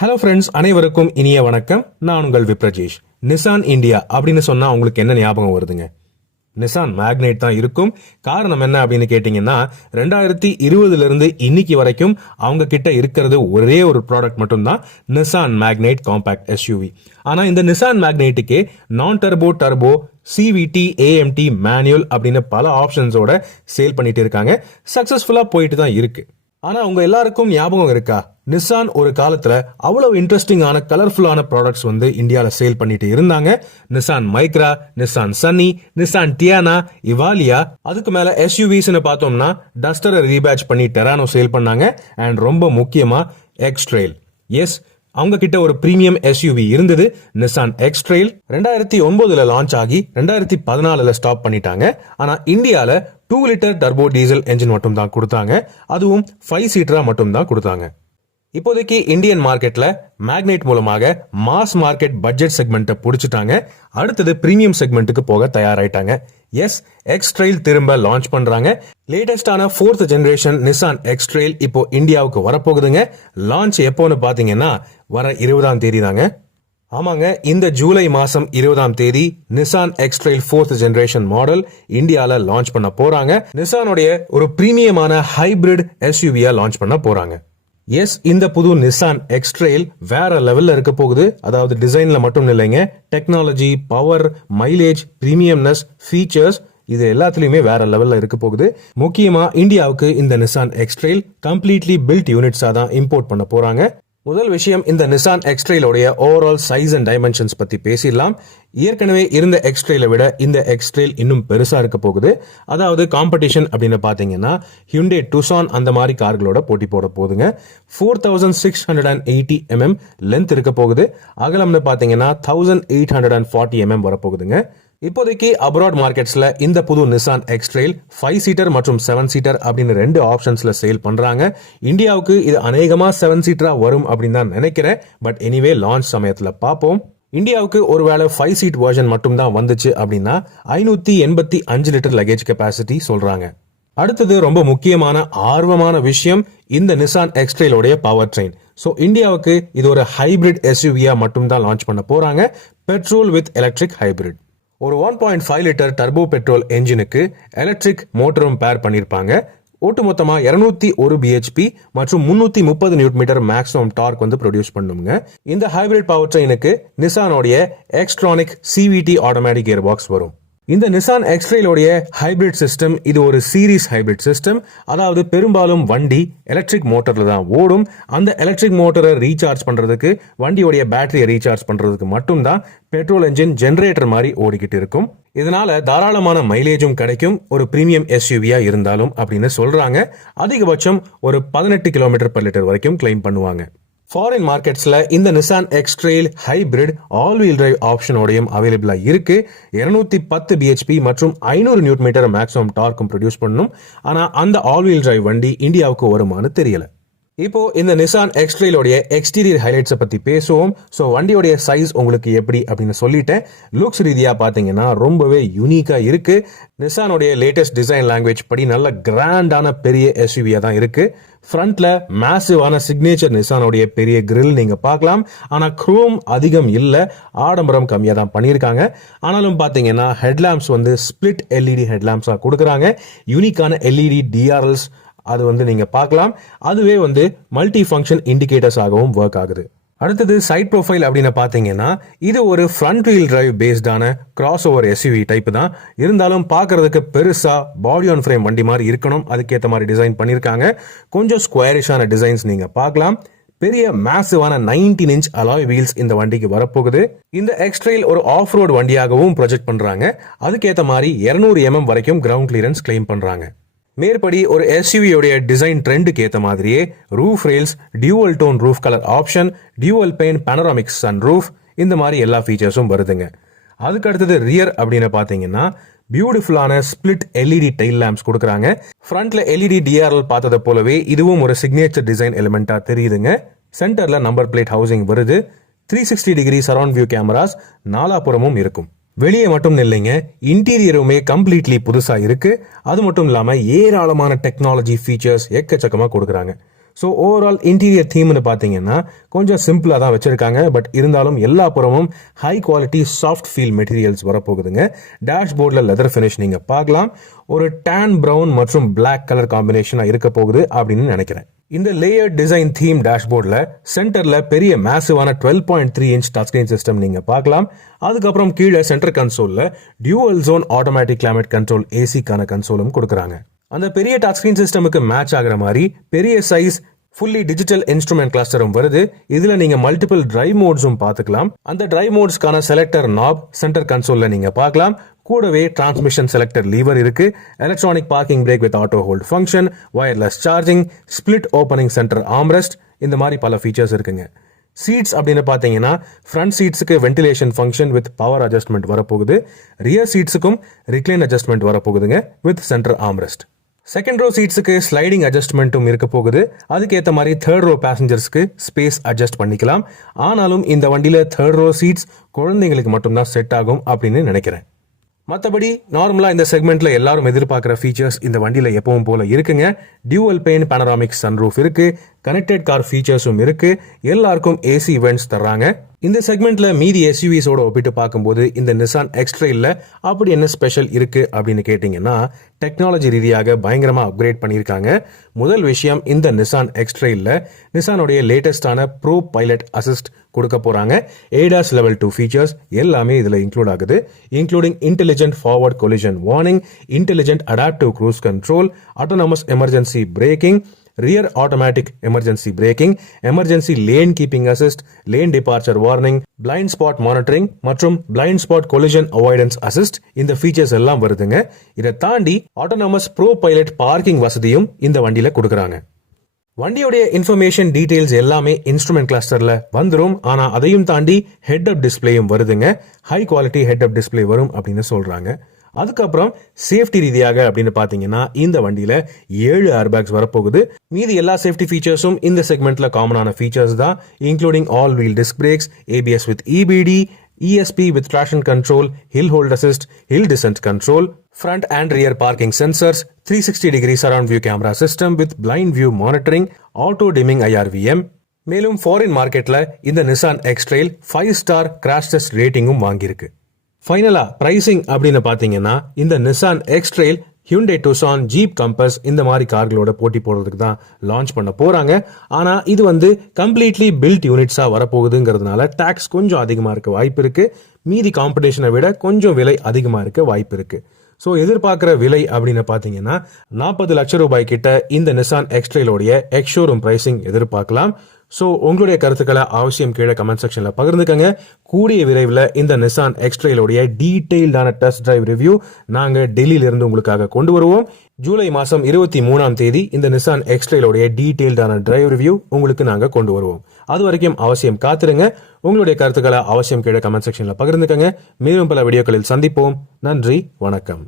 Hello friends, அனைவருக்கும் இனிய வணக்கம். நான் உங்கள் விப்ரஜேஷ். நிசான் இந்தியா அப்படின்னு சொன்னா உங்களுக்கு என்ன ஞாபகம் வருதுங்க? நிசான் மேக்னைட் தான் இருக்கும். காரணம் என்ன அப்படின்னு கேட்டீங்கன்னா, 2020 இருந்து இன்னைக்கு வரைக்கும் அவங்க கிட்ட இருக்கிறது ஒரே ஒரு ப்ராடக்ட் மட்டும்தான், நிசான் மேக்னைட் காம்பாக்ட் எஸ்யூவி. ஆனா இந்த நிசான் மேக்னைட்டுக்கே நான் டர்போ, சிவிடி, ஏஎம்டி, மேனுவல் அப்படின்னு பல ஆப்ஷன்ஸோட சேல் பண்ணிட்டு இருக்காங்க. சக்சஸ்ஃபுல்லா போயிட்டு தான் இருக்கு. ஆனா உங்க எல்லாருக்கும் ஞாபகம் இருக்கா, நிசான் ஒரு காலத்துல அவ்வளவு இன்ட்ரெஸ்டிங்கான கலர்ஃபுல்லான ப்ராடக்ட்ஸ் இந்தியால சேல் பண்ணிட்டு இருந்தாங்க. Nissan Micra, Nissan Sunny, Nissan Teana, Evalia, அதுக்கு மேல எஸ்யூவிஸ்னு பார்த்தோம்னா டஸ்டரை ரீபேட்ச் பண்ணி டெரானோ சேல் பண்ணாங்க. அண்ட் ரொம்ப முக்கியமா எக்ஸ்ட்ரெயில். எஸ், அவங்க கிட்ட ஒரு பிரீமியம் எஸ்யூவி இருந்தது, நிசான் எக்ஸ்ட்ரெயில். 2009 லான்ச் ஆகி 2014 ஸ்டாப் பண்ணிட்டாங்க. ஆனா இந்தியால 2 லிட்டர் டர்போ டீசல் என்ஜின் மட்டும் தான் கொடுத்தாங்க, அதுவும் 5 சீட்டரா மட்டும் தான் கொடுத்தாங்க. இப்போதைக்கு இந்தியன் மார்க்கெட்ல மேக்னைட் மூலமாக மாஸ் மார்க்கெட் பட்ஜெட் செக்மெண்ட்டை புடிச்சிட்டாங்க. அடுத்தது பிரீமியம் செக்மெண்ட்டுக்கு போக தயாராயிட்டாங்க. எஸ், எக்ஸ்ட்ரெயில் திரும்ப லான்ச் பண்றாங்க. லேட்டஸ்டான 4th ஜெனரேஷன் நிசான் எக்ஸ்ட்ரெயில் இப்போ இந்தியாவுக்கு வரப்போகுதுங்க. லான்ச் எப்போன்னு பாத்தீங்கன்னா வர 20ஆம் தேதி தாங்க. ஆமாங்க, இந்த ஜூலை மாசம் 20ஆம் தேதி நிசான் எக்ஸ்ட்ரெயில் 4th ஜெனரேஷன் மாடல் இந்தியால லான்ச் பண்ண போறாங்க. நிசானுடைய ஒரு பிரீமியமான ஹைபிரிட் எஸ்யூவியா லான்ச் பண்ண போறாங்க. எஸ், இந்த புது நிசான் எக்ஸ்ட்ரெயில் வேற லெவல்ல இருக்க போகுது. அதாவது டிசைன்ல மட்டும் இல்லைங்க, technology, power, mileage, premiumness, features, இது எல்லாத்துலயுமே வேற லெவல்ல இருக்க போகுது. முக்கியமா இந்தியாவுக்கு இந்த நிசான் எக்ஸ்ட்ரெயில் கம்ப்ளீட்லி பில்ட் யூனிட்ஸா தான் இம்போர்ட் பண்ண போறாங்க. முதல் விஷயம், இந்த நிசான் எக்ஸ்ட்ரெயிலோடைய ஓவரால் சைஸ் அண்ட் டைமென்ஷன்ஸ் பத்தி பேசிடலாம். ஏற்கனவே இருந்த எக்ஸ்ட்ரெயிலை விட இந்த எக்ஸ்ட்ரெயில் இன்னும் பெருசா இருக்க போகுது. அதாவது காம்படிஷன் அப்படின்னு பாத்தீங்கன்னா ஹியூண்டே டுசான் அந்த மாதிரி கார்களோட போட்டி போட போகுதுங்க. 4680 mm லென்த் இருக்க போகுது. அகலம்னு பாத்தீங்கன்னா 1840 mm வரப்போகுதுங்க. இப்போதைக்கு அப்ராட் மார்க்கெட்ஸ்ல இந்த புது நிசான் எக்ஸ்ட்ரெயில் 5 சீட்டர் மற்றும் 7 சீட்டர் அப்படின்னு 2 ஆப்ஷன்ஸ்ல சேல் பண்றாங்க. இந்தியாவுக்கு இது அநேகமா 7 சீட்டரா வரும் அப்படின்னு தான் நினைக்கிறேன். பட் எனிவே லான்ச் சமயத்துல பார்ப்போம். இந்தியாவுக்கு ஒருவேளை 5 சீட் வெர்ஷன் மட்டும் தான் வந்துச்சு அப்படின்னா 585 லிட்டர் லக்கேஜ் கெபாசிட்டி சொல்றாங்க. அடுத்தது ரொம்ப முக்கியமான ஆர்வமான விஷயம், இந்த நிசான் எக்ஸ்ட்ரெயிலோடைய பவர் ட்ரெயின். ஸோ இந்தியாவுக்கு இது ஒரு ஹைபிரிட் எஸ்யூவியா மட்டும் தான் லான்ச் பண்ண போறாங்க. Petrol with electric hybrid. ஒரு 1.5 லிட்டர் டர்போ பெட்ரோல் என்ஜினுக்கு எலக்ட்ரிக் மோட்டரும் பேர் பண்ணிருப்பாங்க. ஒட்டுமொத்தமா 201 பிஹெச்பி மற்றும் 330 நியூட்டன் மேக்ஸிமம் டார்க் ப்ரொடியூஸ் பண்ணுங்க. இந்த ஹைபிரிட் பவர் ட்ரெயினுக்கு நிசானோடைய எக்ஸ்ட்ரானிக் சிவிடி ஆட்டோமேட்டிக் கியர் பாக்ஸ் வரும். இந்த நிசான் எக்ஸ்ட்ரெயிலோடைய ஹைபிரிட் சிஸ்டம் இது ஒரு சீரிஸ் ஹைபிரிட் சிஸ்டம். அதாவது பெரும்பாலும் வண்டி எலக்ட்ரிக் மோட்டர்ல தான் ஓடும். அந்த எலக்ட்ரிக் மோட்டரை ரீசார்ஜ் பண்றதுக்கு, வண்டியோடைய பேட்டரியை ரீசார்ஜ் பண்றதுக்கு மட்டும்தான் பெட்ரோல் என்ஜின் ஜெனரேட்டர் மாதிரி ஓடிக்கிட்டு இருக்கும். இதனால தாராளமான மைலேஜும் கிடைக்கும், ஒரு பிரீமியம் எஸ்யூவியா இருந்தாலும் அப்படின்னு சொல்றாங்க. அதிகபட்சம் ஒரு 18 km/லிட்டர் வரைக்கும் கிளைம் பண்ணுவாங்க. ஃபாரின் மார்க்கெட்ஸ்ல இந்த Nissan X-Trail hybrid all wheel drive ஆப்ஷனோடையும் அவைலபிளா இருக்கு. 210 பிஹெச்பி மற்றும் 500 நியூட்டன் மேக்ஸிமம் டார்க்கும் ப்ரொடியூஸ் பண்ணும். ஆனா அந்த ஆல் வீல் டிரைவ் வண்டி இந்தியாவுக்கு வருமானு தெரியல. இப்போ இந்த நிசான் எக்ஸ்ட்ரெயிலோடைய எக்ஸ்டீரியர் ஹைலைட்ஸை பத்தி பேசுவோம். ஸோ வண்டியோடைய சைஸ் உங்களுக்கு எப்படி அப்படின்னு சொல்லிட்டேன். லுக்ஸ் ரீதியா பாத்தீங்கன்னா ரொம்பவே யூனிக்கா இருக்கு. நிசானோடைய லேட்டஸ்ட் டிசைன் லாங்குவேஜ் படி நல்ல கிராண்டான பெரிய எஸ்யூவியா தான் இருக்கு. ஃப்ரண்ட்ல மேசிவான சிக்னேச்சர் நிசானோடைய பெரிய கிரில் நீங்க பார்க்கலாம். ஆனா குரோம் அதிகம் இல்ல, ஆடம்பரம் கம்மியா தான் பண்ணியிருக்காங்க. ஆனாலும் பாத்தீங்கன்னா ஹெட்லாம்ப்ஸ் ஸ்பிளிட் எல்இடி ஹெட்லாம்ப்ஸா கொடுக்குறாங்க. யூனிக்கான எல்இடி டிஆர்எல்ஸ் அது நீங்க பார்க்கலாம். அதுவே மல்டி ஃபங்க்ஷன் இண்டிகேட்டர்ஸ் ஆகவும் ஒர்க் ஆகுது. அடுத்தது சைட் ப்ரொஃபைல் அப்படின்னு பாத்தீங்கன்னா இது ஒரு ஃப்ரண்ட் வீல் டிரைவ் பேஸ்டான கிராஸ் ஓவர் எஸ்யூவி டைப் தான். இருந்தாலும் பார்க்கறதுக்கு பெருசா பாடி ஆன் ஃப்ரேம் வண்டி மாதிரி இருக்கணும், அதுக்கேற்ற மாதிரி டிசைன் பண்ணிருக்காங்க. கொஞ்சம் ஸ்கொயரிஷான டிசைன்ஸ் நீங்க பார்க்கலாம். பெரிய மேசிவான 19 இன்ச் அலாய் வீல்ஸ் இந்த வண்டிக்கு வரப்போகுது. இந்த எக்ஸ்ட்ரெயில் ஒரு ஆஃப் ரோட் வண்டியாகவும் ப்ரொஜெக்ட் பண்றாங்க. அதுக்கேற்ற மாதிரி 200 mm வரைக்கும் கிரவுண்ட் கிளியரன்ஸ் கிளைம் பண்றாங்க. மேற்படி ஒரு எஸ்யூவியோடைய டிசைன் ட்ரெண்டுக்கு ஏற்ற மாதிரியே roof rails, dual tone roof colour option, dual pane panoramic sunroof, இந்த மாதிரி எல்லா ஃபீச்சர்ஸும் வருதுங்க. அதுக்கு அடுத்தது ரியர் அப்படின்னு பாத்தீங்கன்னா பியூட்டிஃபுல்லான ஸ்பிளிட் எல்இடி டைல் லேம்ப்ஸ் கொடுக்குறாங்க. ஃப்ரண்ட்ல எல்இடி டிஆர்எல் பார்த்தது போலவே இதுவும் ஒரு சிக்னேச்சர் டிசைன் எலிமெண்டா தெரியுதுங்க. சென்டர்ல நம்பர் பிளேட் ஹவுசிங் வருது. 360 டிகிரி சரவுண்ட் வியூ கேமராஸ் நாலாபுறமும் இருக்கும். வெளியே மட்டும் இல்லைங்க, இன்டீரியருமே கம்ப்ளீட்லி புதுசா இருக்கு. அது மட்டும் இல்லாம ஏராளமான டெக்னாலஜி ஃபீச்சர்ஸ் எக்கச்சக்கமா கொடுக்குறாங்க. ஸோ ஓவரால் இன்டீரியர் தீம்னு பார்த்தீங்கன்னா கொஞ்சம் சிம்பிளாக தான் வச்சிருக்காங்க. பட் இருந்தாலும் எல்லா புறமும் high quality soft feel materials வரப்போகுதுங்க. டேஷ்போர்டில் லெதர் ஃபினிஷ் நீங்கள் பார்க்கலாம். ஒரு டேன் ப்ரௌன் மற்றும் பிளாக் கலர் காம்பினேஷனாக இருக்க போகுது அப்படின்னு நினைக்கிறேன். இந்த லேயர் டிசைன் தீம் டேஷ்போர்டில் சென்டரில் பெரிய மேசிவான 12.3 இன்ச் டச் ஸ்கிரீன் சிஸ்டம் நீங்கள் பார்க்கலாம். அதுக்கப்புறம் கீழே சென்டர் கன்சோலில் dual zone automatic climate control ஏசிக்கான கன்சோலும் கொடுக்குறாங்க. அந்த பெரிய டச் ஸ்கிரீன் சிஸ்டமுக்கு மேட்ச் ஆகிற மாதிரி பெரிய சைஸ் ஃபுல்லி டிஜிட்டல் இன்ஸ்ட்ருமெண்ட் கிளஸ்டரும் வருது. இதுல நீங்க மல்டிபிள் டிரைவ் மோட்ஸும் பார்த்துக்கலாம். அந்த டிரைவ் மோட்ஸ்க்கான செலக்டர் நாப் சென்டர் கன்சோல்ல நீங்க பார்க்கலாம். கூடவே டிரான்ஸ்மிஷன் செலக்டர் லீவர் இருக்கு, electronic parking brake with auto hold function, wireless charging, split opening centre armrest, இந்த மாதிரி பல ஃபீச்சர்ஸ் இருக்குங்க. சீட்ஸ் அப்படின்னு பார்த்தீங்கன்னா ஃப்ரண்ட் சீட்ஸுக்கு ventilation function with power adjustment வரப்போகுது. ரியர் சீட்ஸுக்கும் ரிக்ளைன் அட்ஜஸ்ட்மெண்ட் வரப்போகுதுங்க with centre armrest. Second row சீட்ஸுக்கு sliding அட்ஜஸ்ட்மெண்ட்டும் இருக்க போகுது. அதுக்கேற்ற மாதிரி தேர்ட் ரோ பேசஞ்சர்ஸ்க்கு ஸ்பேஸ் அட்ஜஸ்ட் பண்ணிக்கலாம். ஆனாலும் இந்த வண்டியில தேர்ட் ரோ சீட்ஸ் குழந்தைங்களுக்கு மட்டும்தான் செட் ஆகும் அப்படின்னு நினைக்கிறேன். மற்றபடி நார்மலாக இந்த செக்மெண்ட்ல எல்லாரும் எதிர்பார்க்குற ஃபீச்சர்ஸ் இந்த வண்டியில் எப்பவும் போல இருக்குங்க. டியூவல் பெயின் பேனராமிக் சன்ரூஃப் இருக்கு, கனெக்டட் கார் ஃபீச்சர்ஸும் இருக்கு, எல்லாருக்கும் ஏசி இவெண்ட்ஸ் தர்றாங்க. இந்த செக்மெண்ட்ல மீதி எஸ்யூவிஸோட ஒப்பிட்டு பார்க்கும்போது இந்த நிசான் எக்ஸ்ட்ரெயில்ல அப்படி என்ன ஸ்பெஷல் இருக்கு அப்படின்னு கேட்டீங்கன்னா, டெக்னாலஜி ரீதியாக பயங்கரமா அப்கிரேட் பண்ணியிருக்காங்க. முதல் விஷயம், இந்த நிசான் எக்ஸ்ட்ரெயில்ல நிசானுடைய லேட்டஸ்டான ப்ரோ பைலட் அசிஸ்ட் கொடுக்க போறாங்க. ஏடாஸ் லெவல் 2 ஃபீச்சர்ஸ் எல்லாமே இதுல இன்க்ளூட் ஆகுது. Including intelligent forward collision warning, intelligent adaptive cruise control, autonomous emergency braking, rear automatic emergency braking, emergency lane keeping assist, lane departure warning, blind spot monitoring மற்றும் blind spot collision avoidance assist, இந்த features எல்லாம் வருதுங்க. இதை தாண்டி autonomous pro pilot parking வசதியும் இந்த வண்டியில கொடுக்கறாங்க. வண்டியோடைய இன்ஃபர்மேஷன் டீடைல்ஸ் எல்லாமே இன்ஸ்ட்ருமெண்ட் கிளஸ்டர்ல வந்துரும். ஆனா அதையும் தாண்டி ஹெட் அப் டிஸ்பிளேயும் வருதுங்க. ஹை குவாலிட்டி ஹெட் அப் டிஸ்பிளே வரும் அப்படின்னு சொல்றாங்க. அதுக்கப்புறம் சேஃப்டி ரீதியாக அப்படின்னு பாத்தீங்கன்னா இந்த வண்டியில 7 ஏர்பேக்ஸ் வரப்போகுது. மீதி எல்லா சேஃப்டி ஃபீச்சர்ஸும் இந்த செக்மெண்ட்ல காமனான ஃபீச்சர்ஸ் தான், including all wheel disc brakes, ABS with EBD, ESP with traction control, hill hold assist, hill descent control, front and rear parking sensors, 360-degree surround view camera system with blind view monitoring, auto dimming IRVM. மேலும் foreign மார்க்கெட்ல இந்த Nissan எக்ஸ்ட்ரெயில் 5-star crash test ரேட்டிங்கும் வாங்கியிருக்கு. ஃபைனலா pricing அப்படின்னு பாத்தீங்கன்னா இந்த Nissan எக்ஸ்ட்ரெயில் Hyundai Dusan, jeep compass இந்த மாதிரி கார்களோட போட்டி போடுறதுக்கு தான் லான்ச் பண்ண போறாங்க. ஆனா இது கம்ப்ளீட்லி பில்ட் யூனிட்ஸா வரப்போகுதுங்கிறதுனால டாக்ஸ் கொஞ்சம் அதிகமா இருக்க வாய்ப்பு இருக்கு. மீதி காம்படிஷனை விட கொஞ்சம் விலை அதிகமா இருக்க வாய்ப்பு இருக்கு. ஸோ எதிர்பார்க்குற விலை அப்படின்னு பார்த்தீங்கன்னா 40 லட்சம் ரூபாய் கிட்ட இந்த நிசான் எக்ஸ்ட்ரெயிலோடைய எக்ஸ்ஷோரூம் பிரைசிங் எதிர்பார்க்கலாம். ஸோ உங்களுடைய கருத்துக்களை அவசியம் கீழே கமெண்ட் செக்ஷனில் பகிர்ந்துக்கங்க. கூடிய விரைவில் இந்த நிசான் எக்ஸ்ட்ரெயிலோடைய டீட்டெயில்டான டெஸ்ட் டிரைவ் ரிவ்யூ நாங்கள் டெல்லியிலிருந்து உங்களுக்காக கொண்டு வருவோம். ஜூலை மாதம் 23ஆம் தேதி இந்த நிசான் எக்ஸ்ட்ரெயிலோடைய டீட்டெயில்டான டிரைவ் ரிவ்யூ உங்களுக்கு நாங்கள் கொண்டு வருவோம். அது வரைக்கும் அவசியம் காத்திருங்க. உங்களுடைய கருத்துக்களை அவசியம் கீழே கமெண்ட் செக்ஷனில் பகிர்ந்துக்கங்க. மேலும் பல வீடியோக்களில் சந்திப்போம். நன்றி, வணக்கம்.